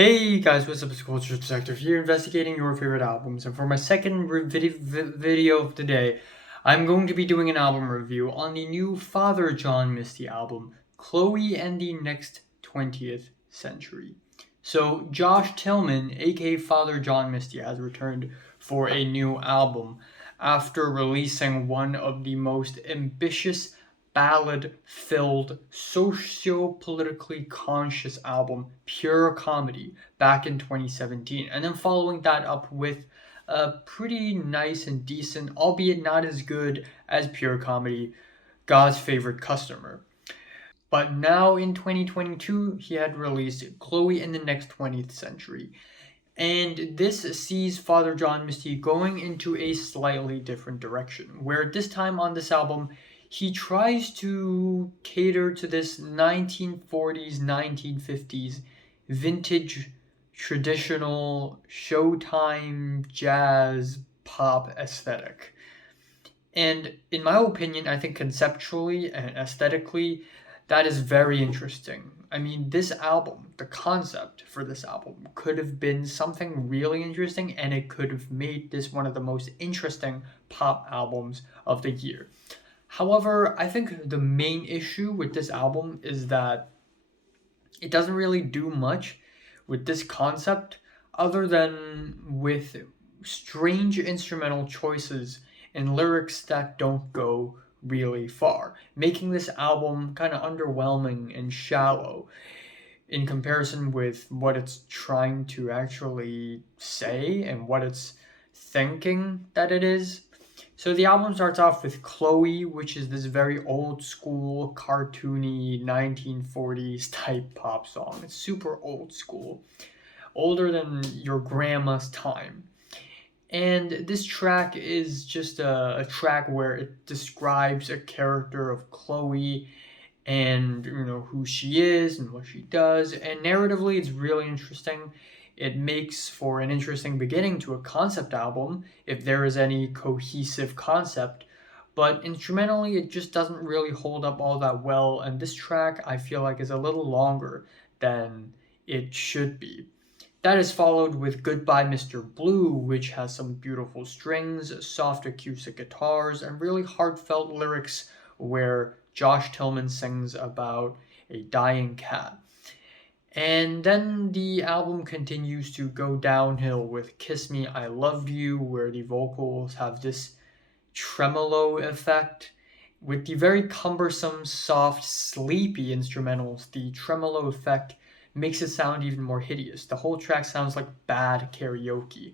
Hey guys, what's up? It's Culture Detective here, investigating your favorite albums. And for my second video of the day, I'm going to be doing an album review on the new Father John Misty album, Chloe and the Next 20th Century. So, Josh Tillman, aka Father John Misty, has returned for a new album after releasing one of the most ambitious ballad-filled, socio-politically conscious album, Pure Comedy, back in 2017, and then following that up with a pretty nice and decent, albeit not as good as Pure Comedy, God's Favorite Customer. But now in 2022, he had released Chloe in the Next 20th Century. And this sees Father John Misty going into a slightly different direction, where this time on this album, he tries to cater to this 1940s, 1950s vintage, traditional, Showtime, jazz, pop aesthetic. And in my opinion, I think conceptually and aesthetically, that is very interesting. I mean, this album, the concept for this album, could have been something really interesting, and it could have made this one of the most interesting pop albums of the year. However, I think the main issue with this album is that it doesn't really do much with this concept other than with strange instrumental choices and lyrics that don't go really far, making this album kind of underwhelming and shallow in comparison with what it's trying to actually say and what it's thinking that it is. So the album starts off with Chloe, which is this very old school, cartoony 1940s type pop song. It's super old school, older than your grandma's time. And this track is just a track where it describes a character of Chloe and who she is and what she does. And narratively, it's really interesting. It makes for an interesting beginning to a concept album if there is any cohesive concept. But instrumentally, it just doesn't really hold up all that well. And this track, I feel like, is a little longer than it should be. That is followed with Goodbye Mr. Blue, which has some beautiful strings, soft acoustic guitars, and really heartfelt lyrics where Josh Tillman sings about a dying cat. And then the album continues to go downhill with Kiss Me, I Love You, where the vocals have this tremolo effect. With the very cumbersome, soft, sleepy instrumentals, the tremolo effect makes it sound even more hideous. The whole track sounds like bad karaoke.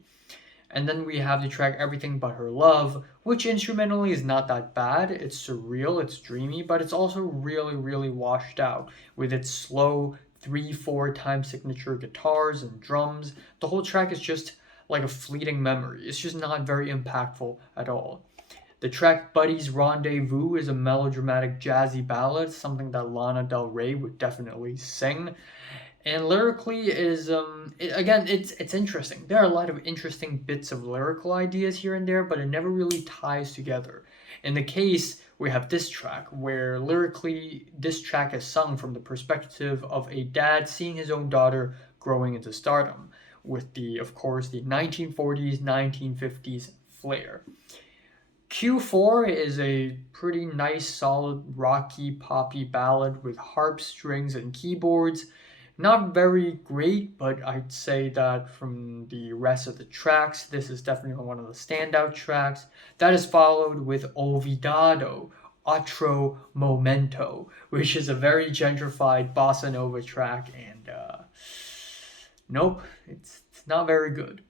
And then we have the track Everything But Her Love, which instrumentally is not that bad. It's surreal, it's dreamy, but it's also really, really washed out with its slow 3/4 time signature guitars and drums. The whole track is just like a fleeting memory. It's just not very impactful at all. The track Buddy's Rendezvous is a melodramatic jazzy ballad, something that Lana Del Rey would definitely sing. And lyrically it's interesting. There are a lot of interesting bits of lyrical ideas here and there, but it never really ties together. In the case, we have this track, where lyrically this track is sung from the perspective of a dad seeing his own daughter growing into stardom, with of course, the 1940s, 1950s flair. Q4 is a pretty nice, solid, rocky, poppy ballad with harp strings and keyboards. Not very great, but I'd say that from the rest of the tracks, this is definitely one of the standout tracks. That is followed with Olvidado, Otro Momento, which is a very gentrified bossa nova track, and nope, it's not very good.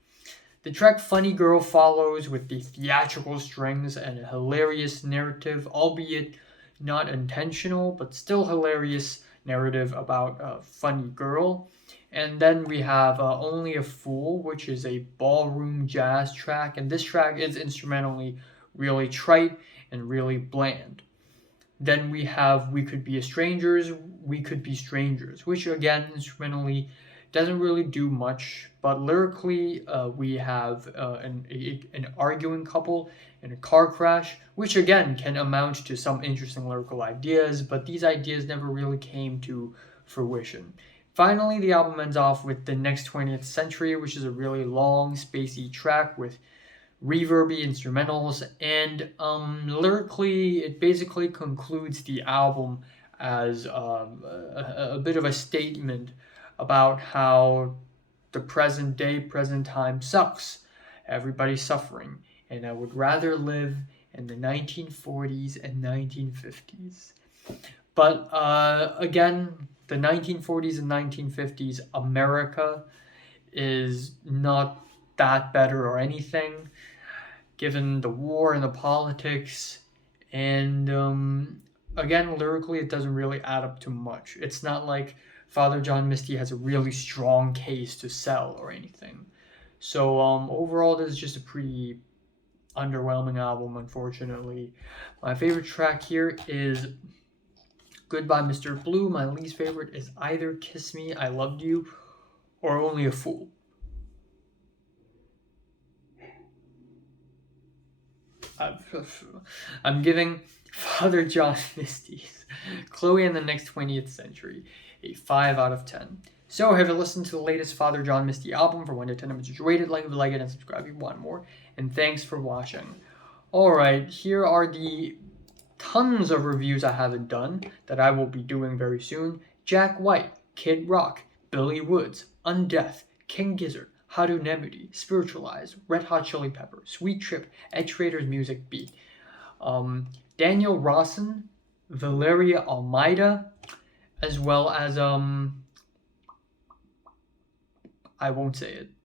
The track Funny Girl follows with the theatrical strings and a hilarious narrative, albeit not intentional, but still hilarious narrative about a funny girl. And then we have Only a Fool, which is a ballroom jazz track, and this track is instrumentally really trite and really bland. Then we have We Could Be Strangers, We Could Be Strangers, which again instrumentally doesn't really do much, but lyrically we have an arguing couple in a car crash, which again can amount to some interesting lyrical ideas, but these ideas never really came to fruition. Finally, the album ends off with The Next 20th Century, which is a really long, spacey track with reverby instrumentals, and lyrically, it basically concludes the album as a bit of a statement about how the present day, present time sucks. Everybody's suffering, and I would rather live in the 1940s and 1950s. But again, the 1940s and 1950s, America is not that better or anything, given the war and the politics. And again, lyrically, it doesn't really add up to much. It's not like Father John Misty has a really strong case to sell or anything. So overall, this is just a pretty underwhelming album, unfortunately. My favorite track here is Goodbye Mr. Blue. My least favorite is either Kiss Me, I Loved You, or Only a Fool. I'm giving Father John Misty's Chloë in the Next 20th Century a 5 out of 10. So, have you listened to the latest Father John Misty album? For 1 to 10, how much you rate it? Like if you like it, and subscribe if you want more. And thanks for watching. Alright, here are the tons of reviews I haven't done that I will be doing very soon. Jack White, Kid Rock, Billy Woods, Undeath, King Gizzard, Haru Nemuri, Spiritualized, Red Hot Chili Peppers, Sweet Trip, Ed Schrader's Music Beat, Daniel Rawson, Valeria Almeida, as well as I won't say it.